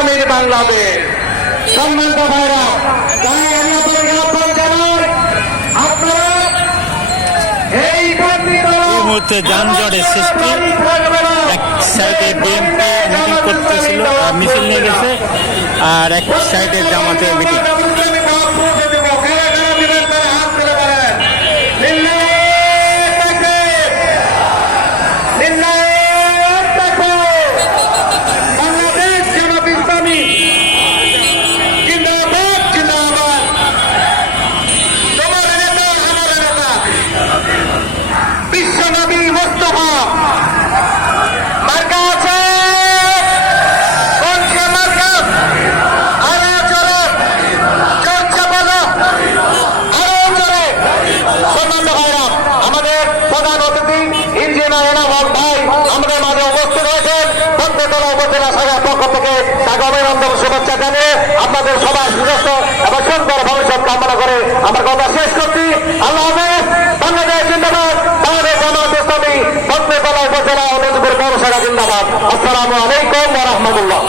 ইসলামের বাংলাদেশ। সম্মানিত ভাইরা তাই আমি আপনাদের আহ্বান জানাই। আপনারা এই এই মুহূর্তে যানজটের সৃষ্টি এক সাইডে বিএনপি মিটিং করতেছিল মিছিল নিয়ে গেছে আর এক সাইডে জামাতে মিটিং। পদ্মতলা উপজেলা শাখার পক্ষ থেকে তাকে অভিনন্দন, শুভেচ্ছা জানিয়ে আপনাদের সবার সুস্থ এবং সুন্দর ভবিষ্যৎ কামনা করে আমার কথা শেষ করছি। আল্লাহ বাংলাদেশ জিন্দাবাদ। বাংলাদেশ জামাত ইসলামী পদ্মতলা উপজেলা অনন্তপুর পৌরসভা জিন্দাবাদ। আসসালামু আলাইকুম রহমতুল্লাহ।